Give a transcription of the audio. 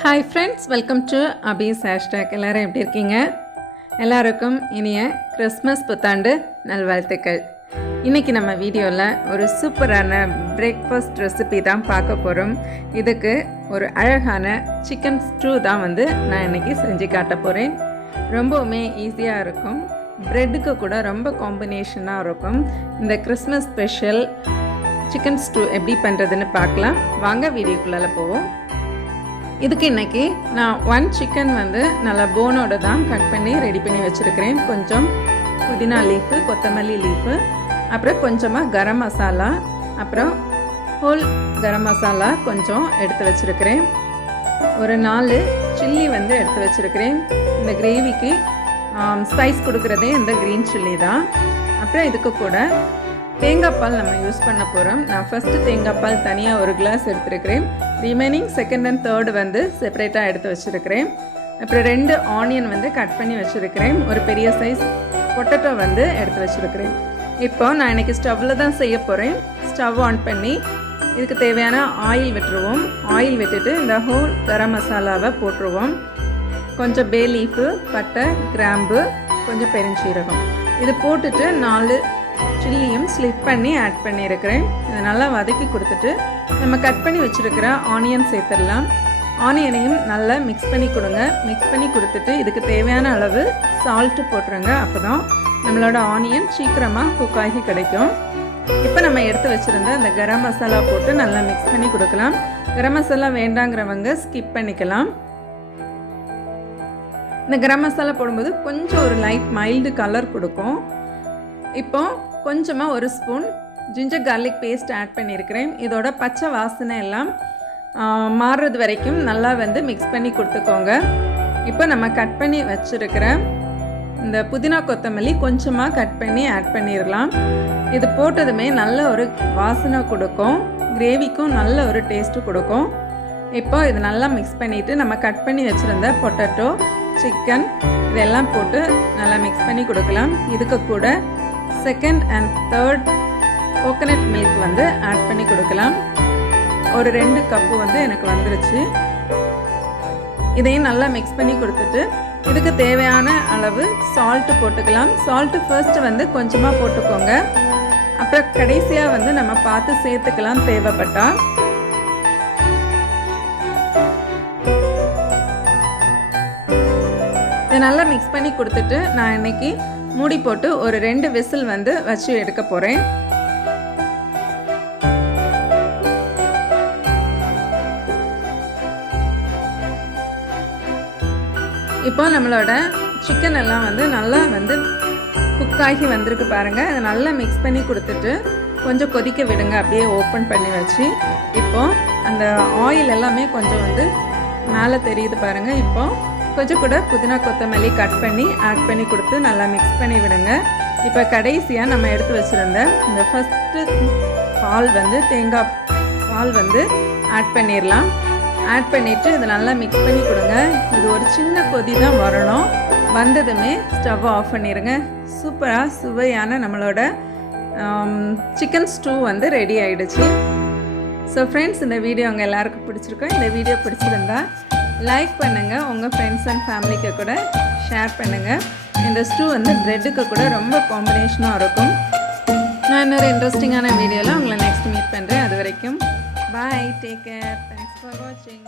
Hi friends, welcome to அபீஸ் hashtag. எல்லோரும் எப்படி இருக்கீங்க? எல்லாருக்கும் இனிய கிறிஸ்மஸ் புத்தாண்டு நல்வாழ்த்துக்கள். இன்றைக்கி நம்ம வீடியோவில் ஒரு சூப்பரான பிரேக்ஃபாஸ்ட் ரெசிபி தான் பார்க்க போகிறோம். இதுக்கு ஒரு அழகான சிக்கன் ஸ்டூ தான் நான் இன்றைக்கி செஞ்சு காட்ட போகிறேன். ரொம்பவுமே ஈஸியாக இருக்கும், ப்ரெட்டுக்கு கூட ரொம்ப காம்பினேஷனாக இருக்கும். இந்த கிறிஸ்மஸ் ஸ்பெஷல் சிக்கன் ஸ்டூ எப்படி பண்ணுறதுன்னு பார்க்கலாம். வாங்க வீடியோக்குள்ளே போவோம். இதுக்கு இன்றைக்கி நான் 1 சிக்கன் நல்லா போனோடு தான் கட் பண்ணி ரெடி பண்ணி வச்சுருக்கிறேன். கொஞ்சம் புதினா லீஃபு, கொத்தமல்லி லீஃபு, அப்புறம் கொஞ்சமாக கரம் மசாலா, அப்புறம் ஹோல் கரம் மசாலா கொஞ்சம் எடுத்து வச்சுருக்கிறேன். ஒரு 4 சில்லி எடுத்து வச்சுருக்கிறேன். இந்த கிரேவிக்கு ஸ்பைஸ் கொடுக்குறதே இந்த க்ரீன் சில்லி தான். அப்புறம் இதுக்கு கூட தேங்காய் பால் நம்ம யூஸ் பண்ண போகிறோம். நான் ஃபஸ்ட்டு தேங்காய் பால் தனியாக ஒரு கிளாஸ் எடுத்துருக்கிறேன். ரிமைனிங் செகண்ட் அண்ட் தேர்டு செப்பரேட்டாக எடுத்து வச்சுருக்கிறேன். அப்புறம் 2 ஆனியன் கட் பண்ணி வச்சுருக்கிறேன். ஒரு பெரிய சைஸ் பொட்டேட்டோ எடுத்து வச்சுருக்கிறேன். இப்போ நான் இன்றைக்கி ஸ்டவ்வில் தான் செய்ய போகிறேன். ஸ்டவ் ஆன் பண்ணி இதுக்கு தேவையான ஆயில் விட்டுருவோம். ஆயில் விட்டுட்டு இந்த ஹோல் கரம் மசாலாவை போட்டுருவோம். கொஞ்சம் பே லீஃபு, பட்டை, கிராம்பு, கொஞ்சம் பெருஞ்சீரகம் இது போட்டுட்டு 4 சில்லியும் ஸ்லிப் பண்ணி ஆட் பண்ணியிருக்கிறேன். இதை நல்லா வதக்கி கொடுத்துட்டு நம்ம கட் பண்ணி வச்சுருக்கிற ஆனியன் சேர்த்துடலாம். ஆனியனையும் நல்லா மிக்ஸ் பண்ணி கொடுங்க. மிக்ஸ் பண்ணி கொடுத்துட்டு இதுக்கு தேவையான அளவு சால்ட்டு போட்டுருங்க. அப்போ தான் நம்மளோட ஆனியன் சீக்கிரமாக குக் ஆகி கிடைக்கும். இப்போ நம்ம எடுத்து வச்சுருந்த இந்த கரம் மசாலா போட்டு நல்லா மிக்ஸ் பண்ணி கொடுக்கலாம். கரம் மசாலா வேண்டாங்கிறவங்க ஸ்கிப் பண்ணிக்கலாம். இந்த கரம் மசாலா போடும்போது கொஞ்சம் ஒரு லைட் மைல்டு கலர் கொடுக்கும். இப்போ கொஞ்சமாக 1 spoon ginger garlic paste add பண்ணியிருக்கிறேன். இதோட பச்சை வாசனை எல்லாம் மாறுறது வரைக்கும் நல்லா மிக்ஸ் பண்ணி கொடுத்துக்கோங்க. இப்போ நம்ம கட் பண்ணி வச்சுருக்கிற இந்த புதினா கொத்தமல்லி கொஞ்சமாக கட் பண்ணி ஆட் பண்ணிடலாம். இது போட்டதுமே நல்ல ஒரு வாசனை கொடுக்கும், கிரேவிக்கும் நல்ல ஒரு டேஸ்ட்டு கொடுக்கும். இப்போ இது நல்லா மிக்ஸ் பண்ணிவிட்டு நம்ம கட் பண்ணி வச்சுருந்த பொட்டேட்டோ, சிக்கன் இதெல்லாம் போட்டு நல்லா மிக்ஸ் பண்ணி கொடுக்கலாம். இதுக்கு கூட second and third coconut milk add பண்ணி கொடுக்கலாம். ஒரு 2 கப்பு எனக்கு வந்துருச்சு. இதையும் நல்லா மிக்ஸ் பண்ணி கொடுத்துட்டு இதுக்கு தேவையான அளவு சால்ட்டு போட்டுக்கலாம். சால்ட்டு ஃபர்ஸ்ட்டு கொஞ்சமாக போட்டுக்கோங்க. அப்புறம் கடைசியாக நம்ம பார்த்து சேர்த்துக்கலாம் தேவைப்பட்டால். இதை நல்லா மிக்ஸ் பண்ணி கொடுத்துட்டு நான் இன்னைக்கு மூடி போட்டு ஒரு 2 விசில் வச்சு எடுக்க போகிறேன். இப்போ நம்மளோட சிக்கன் எல்லாம் நல்லா குக் ஆகி வந்திருக்கு பாருங்கள். அதை நல்லா மிக்ஸ் பண்ணி கொடுத்துட்டு கொஞ்சம் கொதிக்க விடுங்க. அப்படியே ஓப்பன் பண்ணி வச்சு இப்போ அந்த ஆயில் எல்லாமே கொஞ்சம் மேலே தெரியுது பாருங்கள். இப்போ கொஞ்சம் கூட புதினா கொத்தமல்லி கட் பண்ணி ஆட் பண்ணி கொடுத்து நல்லா மிக்ஸ் பண்ணி விடுங்க. இப்போ கடைசியாக நம்ம எடுத்து வச்சுருந்த இந்த ஃபஸ்ட்டு பால் தேங்காய் பால் ஆட் பண்ணிடலாம். ஆட் பண்ணிவிட்டு இதை நல்லா மிக்ஸ் பண்ணி கொடுங்க. இது ஒரு சின்ன கொதி தான் வரணும். வந்ததுமே ஸ்டவ் ஆஃப் பண்ணிடுங்க. சூப்பராக சுவையான நம்மளோட சிக்கன் ஸ்டூ ரெடி ஆகிடுச்சு. ஸோ ஃப்ரெண்ட்ஸ், இந்த வீடியோ உங்கள் எல்லாருக்கும் பிடிச்சிருக்கோம். இந்த வீடியோ பிடிச்சிருந்தா லைக் பண்ணுங்கள், உங்கள் ஃப்ரெண்ட்ஸ் அண்ட் ஃபேமிலிக்கு கூட ஷேர் பண்ணுங்கள். இந்த ஸ்டூ ப்ரெட்டுக்கு கூட ரொம்ப காம்பினேஷனாக இருக்கும். நான் இன்னொரு இன்ட்ரெஸ்டிங்கான வீடியோவில் உங்களை நெக்ஸ்ட் மீட் பண்ணுறேன். அது வரைக்கும் பாய், டேக் கேர், தேங்க்ஸ் ஃபார் வாட்சிங்.